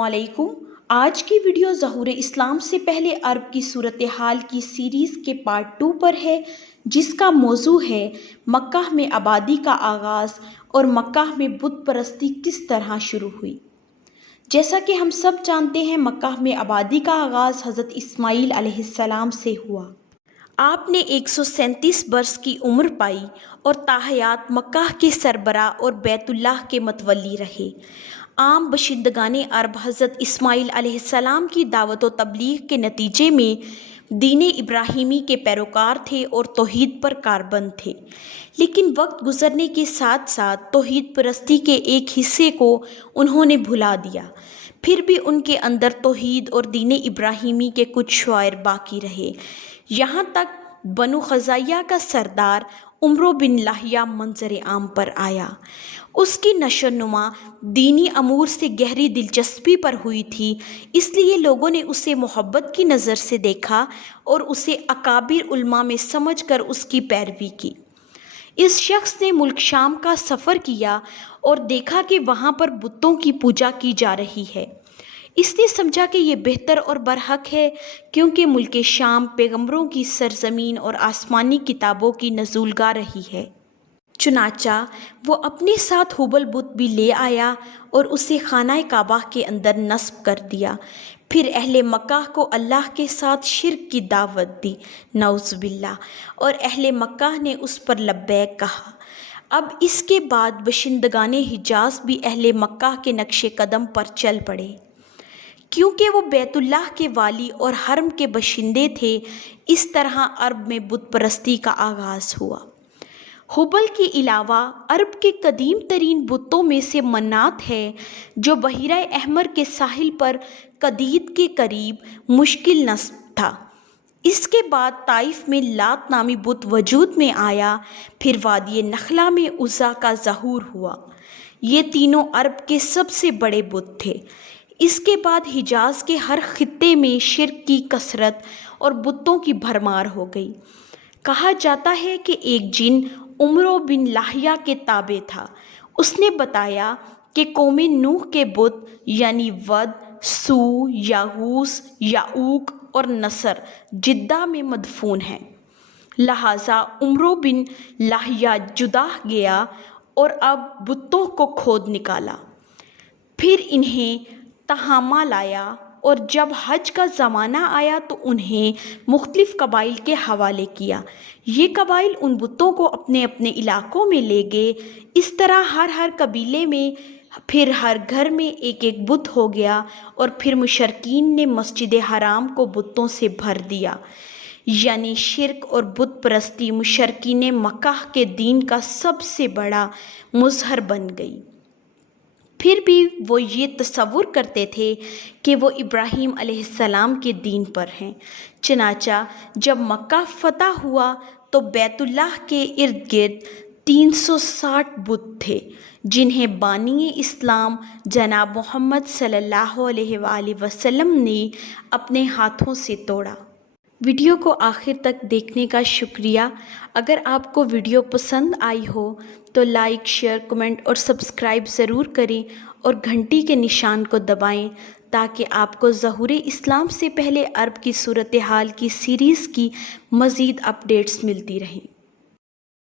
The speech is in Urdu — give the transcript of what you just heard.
علیکم۔ آج کی ویڈیو ظہور اسلام سے پہلے عرب کی صورتحال کی سیریز کے پارٹ 2 پر ہے، جس کا موضوع ہے مکہ میں آبادی کا آغاز اور مکہ میں بت پرستی کس طرح شروع ہوئی۔ جیسا کہ ہم سب جانتے ہیں، مکہ میں آبادی کا آغاز حضرت اسماعیل علیہ السلام سے ہوا۔ آپ نے 137 برس کی عمر پائی اور تاحیات مکہ کے سربراہ اور بیت اللہ کے متولی رہے۔ عام باشندگان عرب حضرت اسماعیل علیہ السلام کی دعوت و تبلیغ کے نتیجے میں دین ابراہیمی کے پیروکار تھے اور توحید پر کاربند تھے، لیکن وقت گزرنے کے ساتھ ساتھ توحید پرستی کے ایک حصے کو انہوں نے بھلا دیا۔ پھر بھی ان کے اندر توحید اور دین ابراہیمی کے کچھ شعائر باقی رہے، یہاں تک بنو خزاعہ کا سردار عمرو بن لاہیہ منظر عام پر آیا۔ اس کی نشو و نما دینی امور سے گہری دلچسپی پر ہوئی تھی، اس لیے لوگوں نے اسے محبت کی نظر سے دیکھا اور اسے اکابر علماء میں سمجھ کر اس کی پیروی کی۔ اس شخص نے ملک شام کا سفر کیا اور دیکھا کہ وہاں پر بتوں کی پوجا کی جا رہی ہے۔ اس نے سمجھا کہ یہ بہتر اور برحق ہے، کیونکہ ملک شام پیغمبروں کی سرزمین اور آسمانی کتابوں کی نزولگاہ رہی ہے۔ چنانچہ وہ اپنے ساتھ ہبل بت بھی لے آیا اور اسے خانہ کعبہ کے اندر نصب کر دیا۔ پھر اہل مکہ کو اللہ کے ساتھ شرک کی دعوت دی، نعوذ باللہ، اور اہل مکہ نے اس پر لبیک کہا۔ اب اس کے بعد باشندگان حجاز بھی اہل مکہ کے نقش قدم پر چل پڑے۔ کیونکہ وہ بیت اللہ کے والی اور حرم کے باشندے تھے، اس طرح عرب میں بت پرستی کا آغاز ہوا۔ ہبل کے علاوہ عرب کے قدیم ترین بتوں میں سے منات ہے، جو بحیرہ احمر کے ساحل پر قدید کے قریب مشکل نصب تھا۔ اس کے بعد طائف میں لات نامی بت وجود میں آیا، پھر وادی نخلا میں عزا کا ظہور ہوا۔ یہ تینوں عرب کے سب سے بڑے بت تھے۔ اس کے بعد حجاز کے ہر خطے میں شرک کی کثرت اور بتوں کی بھرمار ہو گئی۔ کہا جاتا ہے کہ ایک جن عمرو بن لاہیہ کے تابع تھا۔ اس نے بتایا کہ قوم نوح کے بت یعنی ود، سو، یاغوث، یعوق اور نصر جدہ میں مدفون ہیں، لہٰذا عمرو بن لاہیہ جدہ گیا اور اب بتوں کو کھود نکالا، پھر انہیں تہامہ لایا، اور جب حج کا زمانہ آیا تو انہیں مختلف قبائل کے حوالے کیا۔ یہ قبائل ان بتوں کو اپنے اپنے علاقوں میں لے گئے۔ اس طرح ہر قبیلے میں پھر ہر گھر میں ایک ایک بت ہو گیا، اور پھر مشرکین نے مسجد حرام کو بتوں سے بھر دیا، یعنی شرک اور بت پرستی مشرکین مکہ کے دین کا سب سے بڑا مظہر بن گئی۔ پھر بھی وہ یہ تصور کرتے تھے کہ وہ ابراہیم علیہ السلام کے دین پر ہیں۔ چنانچہ جب مکہ فتح ہوا تو بیت اللہ کے ارد گرد 360 بت تھے، جنہیں بانی اسلام جناب محمد صلی اللہ علیہ وآلہ وسلم نے اپنے ہاتھوں سے توڑا۔ ویڈیو کو آخر تک دیکھنے کا شکریہ۔ اگر آپ کو ویڈیو پسند آئی ہو تو لائک، شیئر، کمنٹ اور سبسکرائب ضرور کریں اور گھنٹی کے نشان کو دبائیں تاکہ آپ کو ظہور اسلام سے پہلے عرب کی صورتحال کی سیریز کی مزید اپڈیٹس ملتی رہیں۔